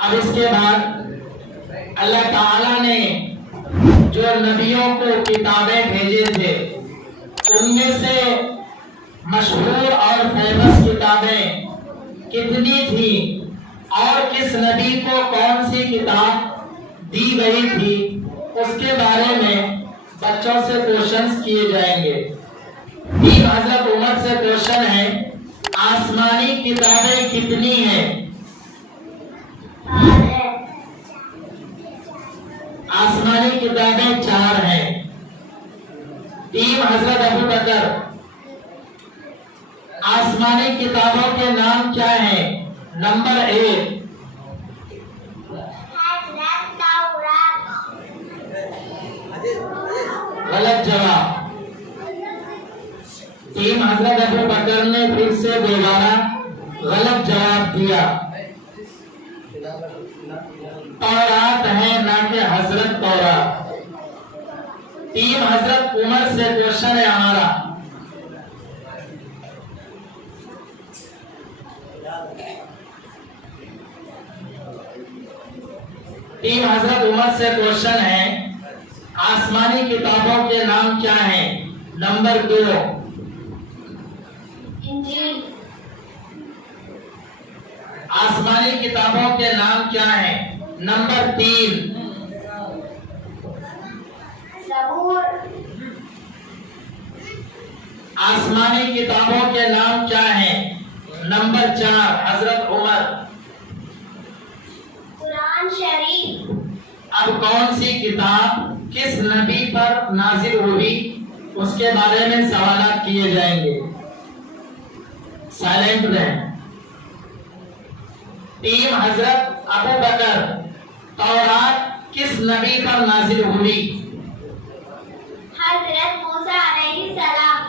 اب اس کے بعد اللہ تعالیٰ نے جو نبیوں کو کتابیں بھیجے تھے ان میں سے مشہور اور فیمس کتابیں کتنی تھی اور کس نبی کو کون سی کتاب دی گئی تھی اس کے بارے میں بچوں سے کوشچنز کیے جائیں گے۔ حضرت عمر سے کوشچن ہے آسمانی کتابیں کتنی ہیں؟ آسمانی کتابیں 4 ہیں۔ حضرت ابو بکر آسمانی کتابوں کے نام کیا ہیں؟ نمبر 1 غلط جواب۔ حضرت ابو بکر نے پھر سے دوبارہ غلط جواب دیا۔ تورات ہے نہ کہ حضرت تورات۔ حضرت عمر سے کوشچن ہے ہمارا حضرت عمر سے کوشچن ہے آسمانی کتابوں کے نام کیا ہیں؟ نمبر 2 انجیل۔ آسمانی کتابوں کے نام کیا ہیں؟ نمبر 3 زبور۔ آسمانی کتابوں کے نام کیا ہیں؟ نمبر 4 حضرت عمر قرآن شریف۔ اب کون سی کتاب کس نبی پر نازل ہوئی اس کے بارے میں سوالات کیے جائیں گے۔ سائلنٹ رہیں۔ حضرت ابو بکر تورات کس نبی پر نازل ہوئی؟ حضرت موسیٰ علیہ السلام۔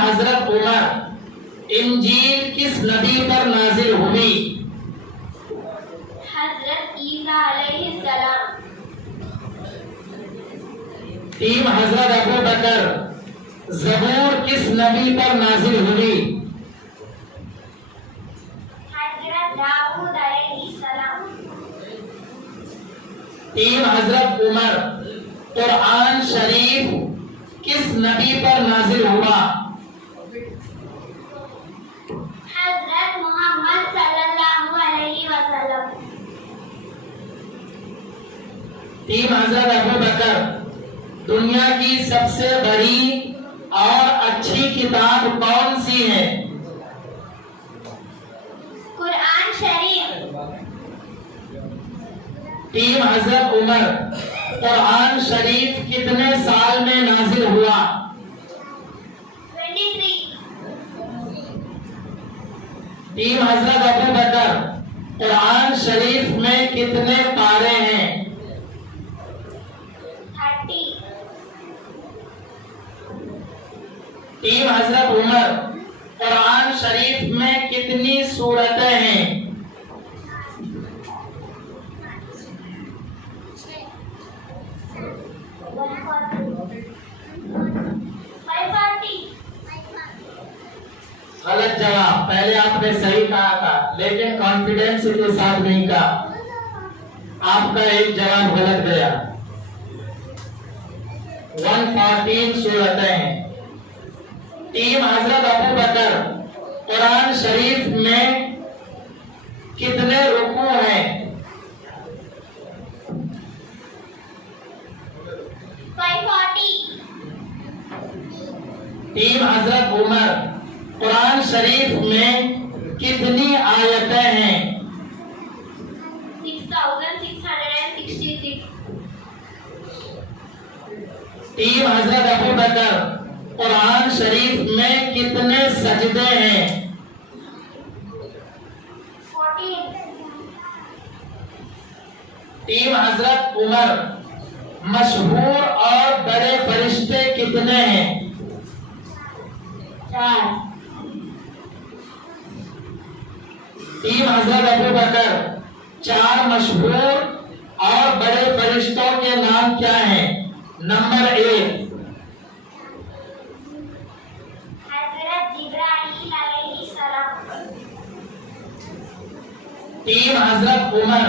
حضرت عمر انجیل کس نبی پر نازل ہوئی؟ حضرت عیسیٰ علیہ السلام۔ حضرت ابو بکر زبور کس نبی پر نازل ہوئی؟ حضرت داؤد علیہ السلام۔ حضرت عمر قرآن شریف کس نبی پر نازل ہوا؟ حضرت محمد صلی اللہ علیہ وسلم۔ حضرت ابو بکر دنیا کی سب سے بڑی اور اچھی کتاب کون سی ہے؟ قرآن شریف۔ حضرت عمر قرآن شریف کتنے سال میں نازل ہوا؟ 23۔ حضرت ابو بکر قرآن شریف میں کتنے پارے ہیں؟ 30۔ حضرت عمر قرآن شریف میں کتنی سورتیں ہیں؟ 540۔ غلط جواب۔ پہلے آپ نے صحیح کہا تھا لیکن کانفیڈنس کے ساتھ نہیں کہا۔ آپ کا ایک جواب غلط گیا۔ 114 سورتیں ہیں۔ حضرت ابو بکر قرآن شریف میں کتنے رکوع ہیں؟ 540۔ حضرت عمر قرآن شریف میں کتنی آیتیں ہیں؟ 6666۔ حضرت ابو بکر قرآن شریف میں کتنے سجدے ہیں؟ 14۔ حضرت عمر مشہور اور بڑے فرشتے کتنے ہیں؟ 4۔ حضرت ابو بکر 4 مشہور اور بڑے فرشتوں کے نام کیا ہیں؟ نمبر 1 حضرت جبرائیل علیہ السلام۔ ٹیم حضرت عمر،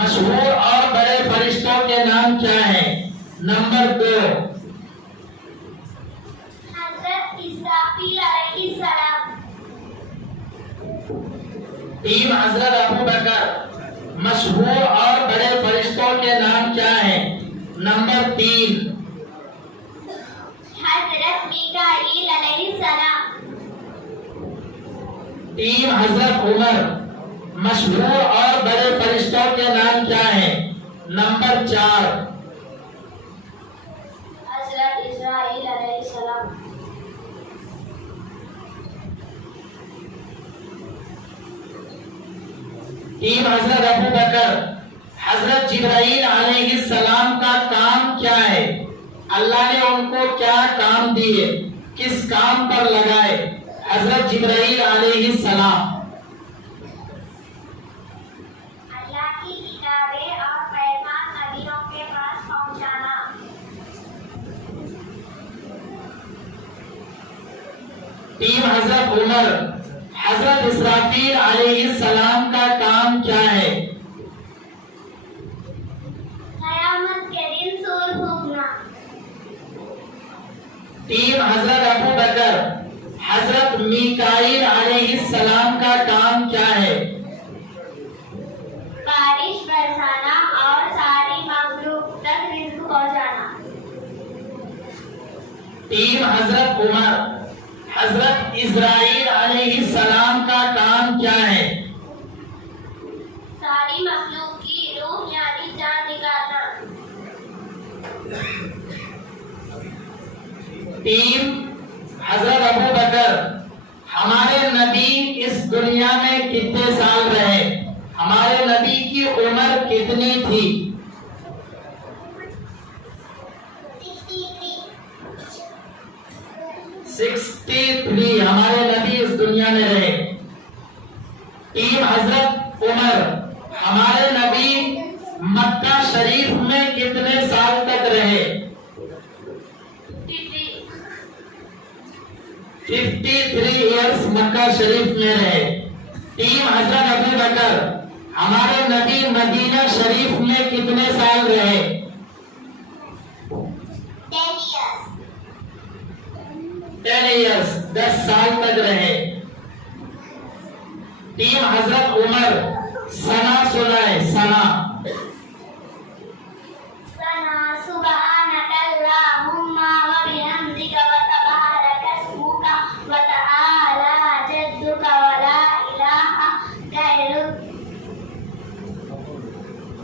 مشہور اور بڑے فرشتوں کے نام کیا ہیں؟ نمبر 2 حضرت اسرافیل علیہ السلام. ٹیم حضرت ابو بکر، مشہور اور بڑے فرشتوں کے نام کیا ہیں؟ نمبر 3 حضرت میکائیل علیہ السلام. ٹیم حضرت عمر، مشہور اور بڑے فرشتوں کے نام کیا ہیں؟ نمبر 4 حضرت اسرائیل علیہ السلام. ٹیم حضرت ابو بکر، حضرت جبرائیل علیہ السلام کا کام کیا ہے؟ اللہ نے ان کو کیا کام دیے؟ کس کام پر لگائے حضرت جبرائیل علیہ السلام؟ اللہ کی کتابیں اور پیغام نبیوں کے پاس پہنچانا. ٹیم حضرت عمر، حضرت اسرافیل علیہ السلام کا کام کیا ہے؟ قیامت کے دن سور پھونکنا. ٹیم حضرت ابو بکر، حضرت میکائیل علیہ السلام کا کام کیا ہے؟ بارش برسانا اور ساری مخلوق تک رزق پہنچانا. ٹیم حضرت عمر، حضرت اسرائیل علیہ السلام کا کام کیا ہے؟ ساری مخلوق کی روح یعنی جان نکالنا. ٹیم حضرت ابو بکر، ہمارے نبی اس دنیا میں کتنے سال رہے؟ ہمارے نبی کی عمر کتنی تھی؟ 63 ہمارے نبی اس دنیا میں رہے. ٹیم حضرت عمر، ہمارے نبی مکہ شریف میں کتنے سال تک رہے؟ 53 ایئرس مکہ شریف میں رہے. ٹیم حضرت ابو بکر، ہمارے نبی مدینہ شریف میں کتنے سال رہے؟ 10 ایئرس 10 سال تک رہے. ٹیم حضرت عمر، سنا سنائے سنا. سنا سبحانک اللہم وبحمدک وتبارک اسمک وتعالی جدک ولا الہ غیرک.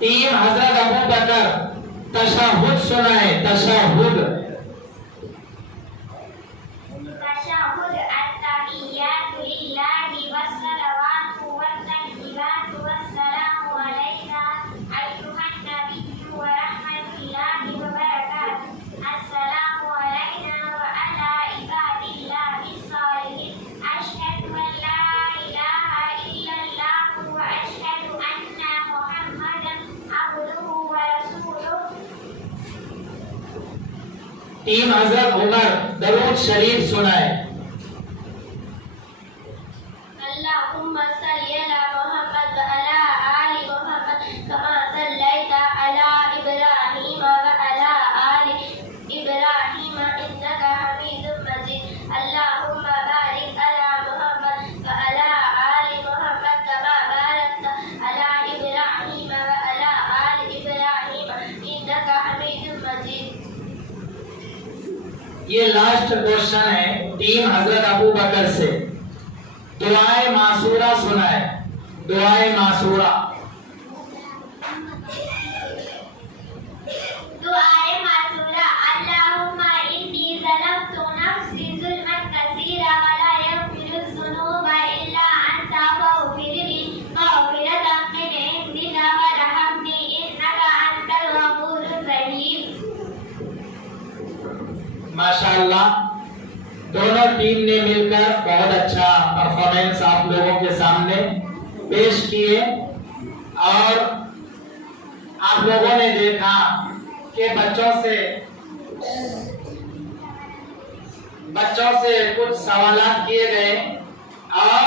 ٹیم حضرت ابو بکر، تشہد سنائے تشہد. تشہد التحیات للہ والصلوات والطیبات والسلام علیک ایھا النبی ورحمۃ اللہ وبرکاتہ. السلام علینا وعلی عباد اللہ الصالحین. اشہد ان لا الہ الا اللہ واشہد ان محمدا عبدہ ورسولہ. ٹیم حضرت عمر، درود شریف سنائے. اللهم صل على محمد وعلى آل محمد كما صليت على إبراهيم وعلى آل إبراهيم إنك حميد مجيد. اللهم بارك على محمد وعلى آل محمد كما باركت على إبراهيم وعلى آل إبراهيم إنك حميد مجيد. یہ لاسٹ کوشچن ہے ٹیم حضرت ابو بکر سے. دعائے معصورہ سنائے. دعائے معصورہ. دعائے معصورہ. اللہم انی ظلمت نفسی ظلما کثیرا ولا یغفر الذنوب الا انت فاغفر لی مغفرۃ من عندک وارحمنی انک انت الغفور الرحیم. ماشاءاللہ دونوں ٹیم نے مل کر بہت اچھا پرفارمنس آپ لوگوں کے سامنے پیش کیے. اور آپ لوگوں نے دیکھا کہ بچوں سے کچھ سوالات کیے گئے اور